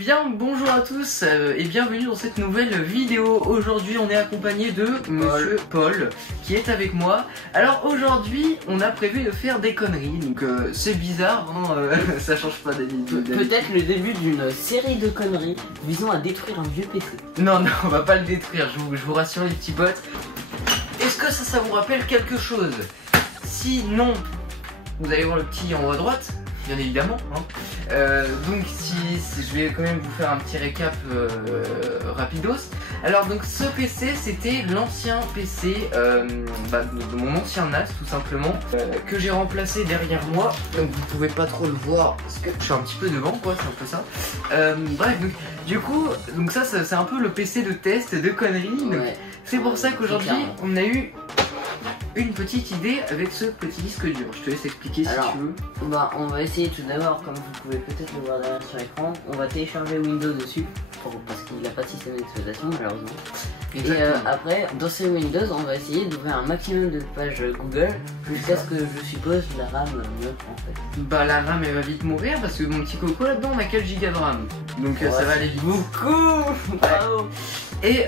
bien bonjour à tous et bienvenue dans cette nouvelle vidéo. Aujourd'hui on est accompagné de Monsieur Paul qui est avec moi. Alors aujourd'hui on a prévu de faire des conneries, donc c'est bizarre, hein, ça change pas d'habitude. Peut-être le début d'une série de conneries visant à détruire un vieux PC. Non, on va pas le détruire, je vous rassure les petits potes. Est-ce que ça vous rappelle quelque chose? Si non, vous allez voir le petit en haut à droite, bien évidemment, hein. Donc si je vais quand même vous faire un petit récap rapidos. Alors donc ce PC c'était l'ancien PC de mon ancien NAS tout simplement, que j'ai remplacé derrière moi. Donc vous pouvez pas trop le voir parce que je suis un petit peu devant quoi, c'est un peu ça. Bref, donc du coup donc ça c'est un peu le PC de test de conneries. Ouais. C'est pour ça qu'aujourd'hui on a eu une petite idée avec ce petit disque dur. Je te laisse expliquer si tu veux. Bah, on va essayer tout d'abord, comme vous pouvez peut-être le voir derrière sur l'écran, on va télécharger Windows dessus, parce qu'il n'a pas de système d'exploitation malheureusement. Et après, dans ce Windows, on va essayer d'ouvrir un maximum de pages Google jusqu'à ce que je suppose la RAM meure en fait. Bah la RAM elle va vite mourir parce que mon petit coco là-dedans on a 4 Go de RAM. Donc ça va aller vite. Beaucoup. Bravo. Et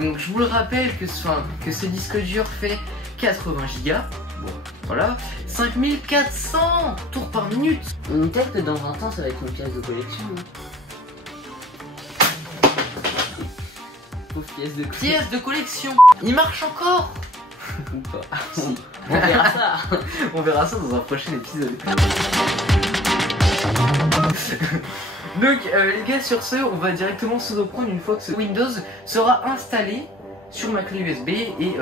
donc je vous le rappelle que ce disque dur fait 80 Go, bon, voilà, 5400 tours par minute. Peut-être que dans 20 ans ça va être une pièce de collection. Pièce de collection. Il marche encore ou pas? Si. On verra ça. On verra ça dans un prochain épisode. Donc les gars, sur ce, on va directement se reprendre une fois que ce Windows sera installé sur ma clé USB et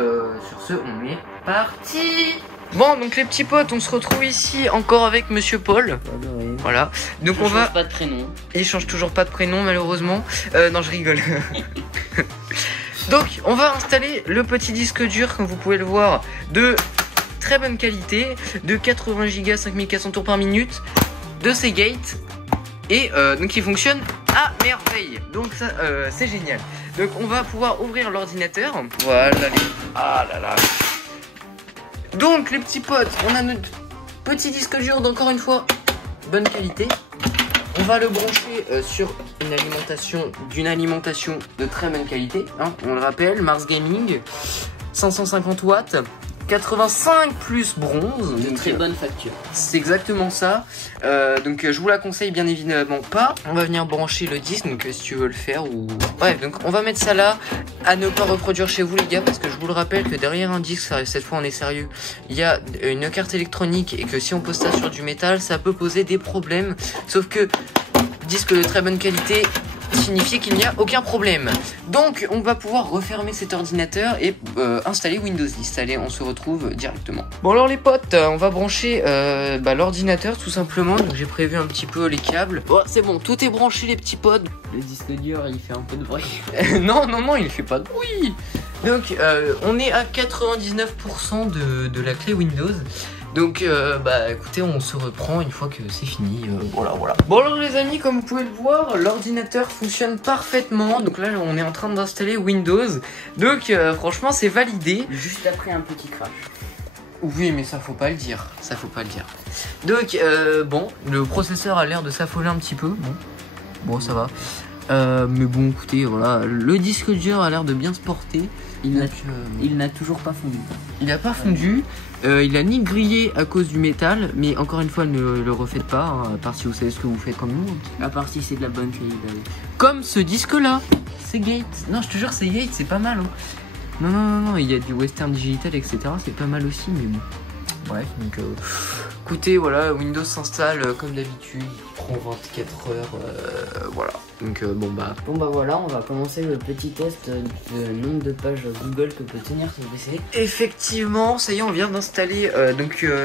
sur ce on est parti. Bon donc les petits potes, on se retrouve ici encore avec Monsieur Paul. Voilà. Donc on va pas de prénom. Il change toujours pas de prénom malheureusement. Non je rigole. Donc on va installer le petit disque dur comme vous pouvez le voir de très bonne qualité, de 80 Go 5400 tours par minute, de Seagate. Et donc il fonctionne à merveille. Donc ça c'est génial. Donc on va pouvoir ouvrir l'ordinateur. Voilà les... Ah là là. Donc les petits potes, on a notre petit disque dur d'encore une fois bonne qualité. On va le brancher sur d'une alimentation de très bonne qualité, hein, on le rappelle, Mars Gaming, 550 watts. 85 plus bronze, de très bonne facture. C'est exactement ça. Donc je vous la conseille bien évidemment pas. On va venir brancher le disque, donc si tu veux le faire ou... Bref, donc on va mettre ça là, à ne pas reproduire chez vous les gars, parce que je vous le rappelle que derrière un disque, cette fois on est sérieux, il y a une carte électronique et que si on pose ça sur du métal, ça peut poser des problèmes. Sauf que disque de très bonne qualité signifier qu'il n'y a aucun problème. Donc on va pouvoir refermer cet ordinateur et installer Windows 10. Allez, on se retrouve directement. Bon alors les potes, on va brancher l'ordinateur tout simplement. Donc j'ai prévu un petit peu les câbles. Bon c'est bon, tout est branché les petits potes. Le disque dur il fait un peu de bruit. non, il fait pas de bruit. Donc on est à 99% de la clé Windows. Donc écoutez, on se reprend une fois que c'est fini, voilà. Bon alors les amis, comme vous pouvez le voir, l'ordinateur fonctionne parfaitement. Donc là on est en train d'installer Windows. Donc franchement c'est validé. Juste après un petit crash. Oui mais ça faut pas le dire, Donc bon, le processeur a l'air de s'affoler un petit peu. Bon ça va. Mais bon écoutez, voilà, le disque dur a l'air de bien se porter. Il n'a toujours pas fondu. Il n'a pas fondu. Il a ni grillé à cause du métal, mais encore une fois ne le refaites pas, hein, à part si vous savez ce que vous faites comme nous. À part si c'est de la bonne qualité. Comme ce disque là, Seagate. Non je te jure Seagate c'est pas mal. Hein. Non, il y a du Western Digital etc. C'est pas mal aussi, mais bon. Bref, donc écoutez, voilà, Windows s'installe comme d'habitude, il prend 24 heures, voilà. Donc bon bah voilà, on va commencer le petit test de nombre de pages Google que peut tenir son PC. Effectivement, ça y est, on vient d'installer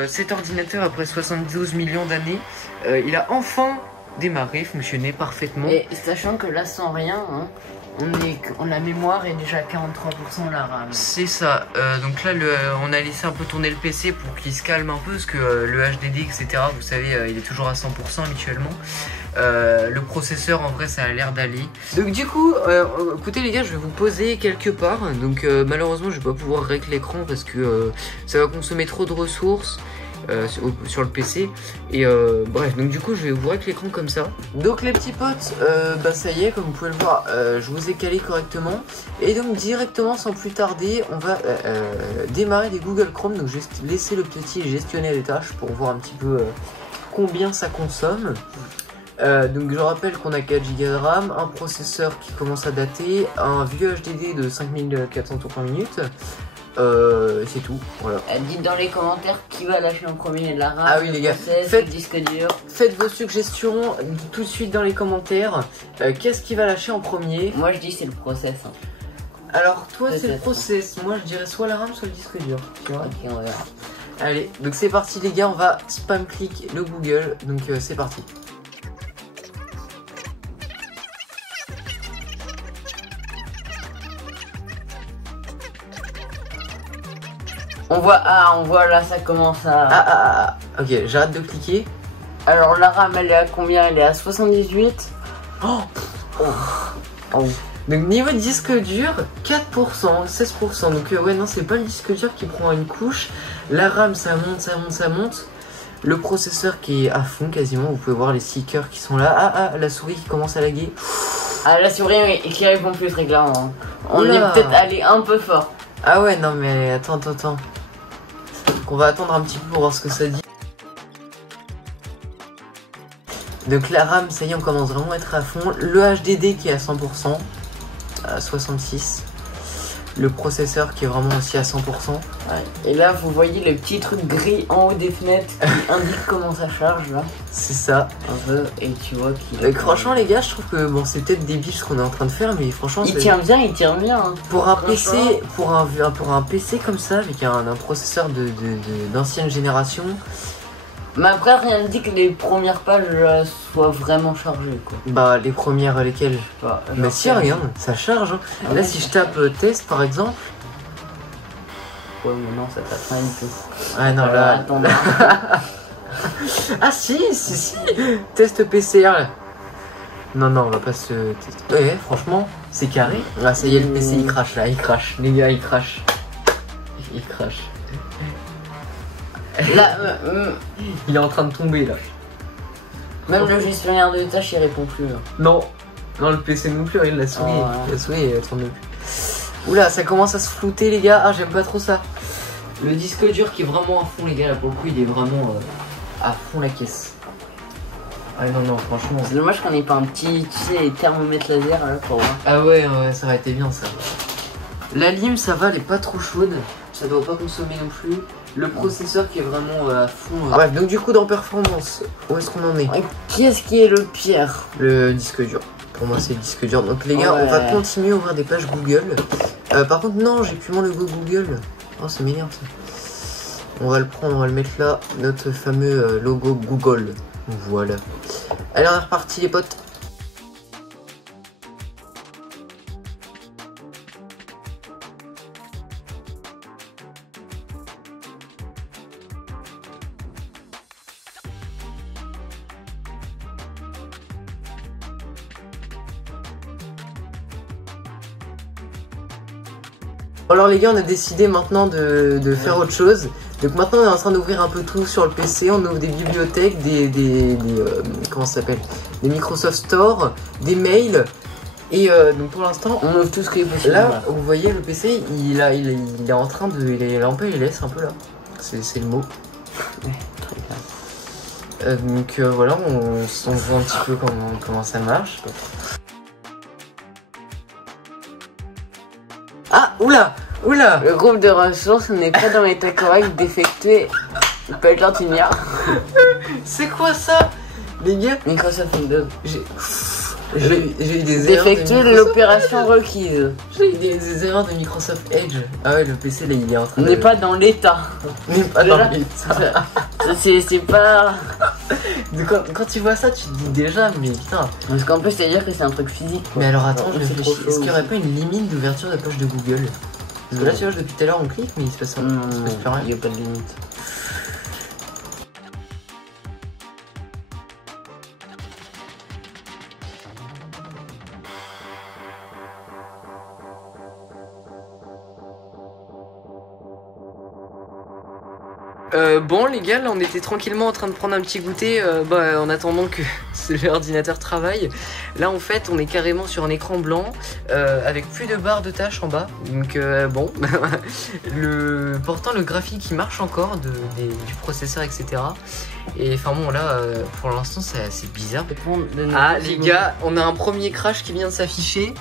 cet ordinateur après 72 millions d'années. Il a enfin démarré, fonctionné parfaitement. Et sachant que là sans rien, hein, la mémoire est déjà à 43% la RAM. C'est ça, donc là on a laissé un peu tourner le PC pour qu'il se calme un peu, parce que le HDD etc, vous savez, il est toujours à 100% habituellement. Le processeur en vrai ça a l'air d'aller. Donc du coup, écoutez les gars, je vais vous poser quelque part. Donc malheureusement je vais pas pouvoir régler l'écran parce que ça va consommer trop de ressources. sur le PC. Et bref, donc du coup je vais ouvrir avec l'écran comme ça. Donc les petits potes, bah ça y est, comme vous pouvez le voir, je vous ai calé correctement. Et donc directement sans plus tarder, on va démarrer les Google Chrome. Donc je vais laisser le petit gestionner les tâches pour voir un petit peu combien ça consomme. Donc je rappelle qu'on a 4 Go de RAM, un processeur qui commence à dater, un vieux HDD de 5400 tours par minute. C'est tout, voilà. Dites dans les commentaires qui va lâcher en premier, la RAM, Ah oui les gars, le disque dur. Faites vos suggestions tout de suite dans les commentaires. Qu'est-ce qui va lâcher en premier? Moi je dis c'est le process. Hein. Alors toi c'est le process, moi je dirais soit la RAM soit le disque dur. Tu vois. Ok, on verra. Allez, donc c'est parti les gars, on va spam click le Google, donc c'est parti. On voit là ça commence à... Ok, j'arrête de cliquer. Alors la RAM elle est à combien? Elle est à 78. Oh. Donc niveau disque dur, 4%, 16%. Donc ouais non c'est pas le disque dur qui prend une couche. La RAM ça monte. Le processeur qui est à fond quasiment, vous pouvez voir les stickers qui sont là. La souris qui commence à laguer. Ah la souris et qui répond plus très clairement. On est peut-être allé un peu fort. Ah ouais non mais attends. On va attendre un petit peu pour voir ce que ça dit. Donc la RAM, ça y est, on commence vraiment à être à fond. Le HDD qui est à 100%, à 66. Le processeur qui est vraiment aussi à 100%. Ouais. Et là, vous voyez le petit truc gris en haut des fenêtres qui indique comment ça charge là. C'est ça. Un peu, et tu vois qu'il... franchement les gars, je trouve que bon, c'est peut-être débile ce qu'on est en train de faire, mais franchement... Il tient bien. Hein. Pour un PC, pour un PC comme ça, avec un processeur d'ancienne génération... Mais après, rien ne dit que les premières pages soient vraiment chargées quoi. Bah les premières, lesquelles? Mais si, regarde, ça charge. Hein. Ah, là oui, si je tape test par exemple... Ouais mais non, ça tape rien du tout. Ah non là... Attends, Ah si. Test PCR. Non, on va pas se tester. Ouais, franchement, c'est carré. Ah ça y est, le PC il crache là, il crache. Les gars, il crache. Là, il est en train de tomber là. même le gestionnaire de tâches il répond plus. Là. Non, le PC non plus, la souris. Oh, ouais. La souris elle tourne plus. Oula, ça commence à se flouter les gars. Ah, j'aime pas trop ça. Le disque dur qui est vraiment à fond les gars, là pour le coup il est vraiment à fond la caisse. Ah non, franchement. C'est dommage qu'on ait pas un petit, tu sais, thermomètre laser là pour voir. Ah ouais, ça aurait été bien ça. La lime ça va, elle est pas trop chaude. Ça doit pas consommer non plus. Le processeur qui est vraiment à fond. Bref, donc du coup dans performance, où est-ce qu'on en est? Qu'est-ce qui est le pire? Le disque dur. Pour moi c'est le disque dur. Donc les gars, on va continuer à ouvrir des pages Google. Par contre non, j'ai plus mon logo Google. Oh c'est m'énerve ça. On va le prendre, on va le mettre là. Notre fameux logo Google. Voilà. Allez on est reparti les potes. Alors les gars, on a décidé maintenant de faire autre chose. Donc maintenant on est en train d'ouvrir un peu tout sur le PC. On ouvre des bibliothèques, comment ça s'appelle, des Microsoft Store, des mails. Et donc pour l'instant on ouvre tout ce qui est possible. Là, vous voyez le PC, il est en train de, il est en PLS un peu là. C'est le mot. Donc voilà, on voit un petit peu comment ça marche. Ah, oula. Le groupe de ressources n'est pas dans l'état correct d'effectuer le pipeline linéaire. C'est quoi ça, les gars? Microsoft Windows. J'ai eu des erreurs. D'effectuer l'opération requise. J'ai eu des erreurs de Microsoft Edge. Ah ouais, le PC là il est en train de... n'est pas dans l'état. N'est pas dans l'état. C'est pas... Quand tu vois ça, tu te dis déjà, mais putain. Parce qu'en plus, c'est à dire que c'est un truc physique. Quoi. Mais alors attends, je réfléchis. Est-ce qu'il n'y aurait pas une limite d'ouverture de page de Google? Parce que là, tu vois, depuis tout à l'heure, on clique, mais il se passe rien. Il n'y a pas de limite. Bon les gars, là on était tranquillement en train de prendre un petit goûter en attendant que l'ordinateur travaille. Là en fait on est carrément sur un écran blanc avec plus de barres de tâches en bas. Donc bon, pourtant le graphique il marche encore du processeur etc. Et enfin bon là pour l'instant c'est assez bizarre. Ah les gars, on a un premier crash qui vient de s'afficher.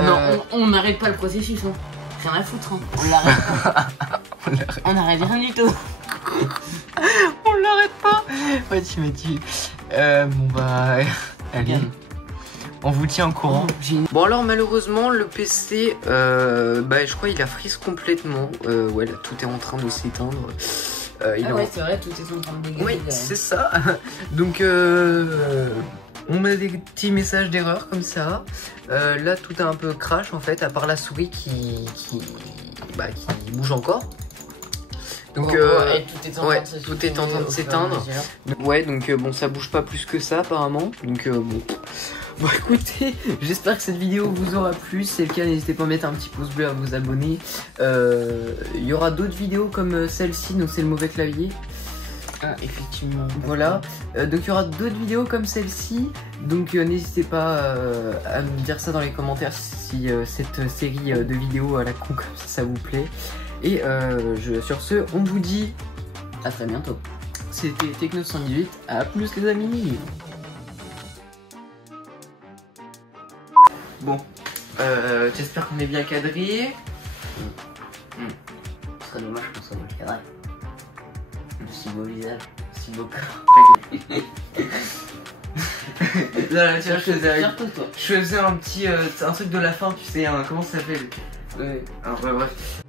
Non, on n'arrête pas le processus, hein. Rien à foutre, hein. On l'arrête pas. On n'arrête rien du tout. On l'arrête pas. Ouais tu m'as dit. Bon bah allez. On vous tient au courant. Bon alors malheureusement le PC je crois il a freeze complètement. Ouais là tout est en train de s'éteindre. Ouais c'est vrai, tout est en train de dégager. Oui c'est ça. Donc on met des petits messages d'erreur comme ça. Là tout est un peu crash en fait, à part la souris qui bouge encore. Donc tout est en train de s'éteindre. Ouais donc bon ça bouge pas plus que ça apparemment. Donc bon écoutez, j'espère que cette vidéo vous aura plu. Si c'est le cas, n'hésitez pas à mettre un petit pouce bleu, à vous abonner. Il y aura d'autres vidéos comme celle-ci, donc c'est le mauvais clavier. Ah, effectivement. Voilà, donc il y aura d'autres vidéos comme celle-ci, donc n'hésitez pas à me dire ça dans les commentaires si cette série de vidéos à la con comme ça vous plaît. Et sur ce, on vous dit à très bientôt. C'était Techno 118, à plus les amis. Bon, j'espère qu'on est bien cadré. Ce serait dommage qu'on soit mal cadré. De si beau visage, si beau corps. Là, tu vois, je faisais un petit un truc de la fin, tu sais, comment ça s'appelle? Ouais. Alors, bref.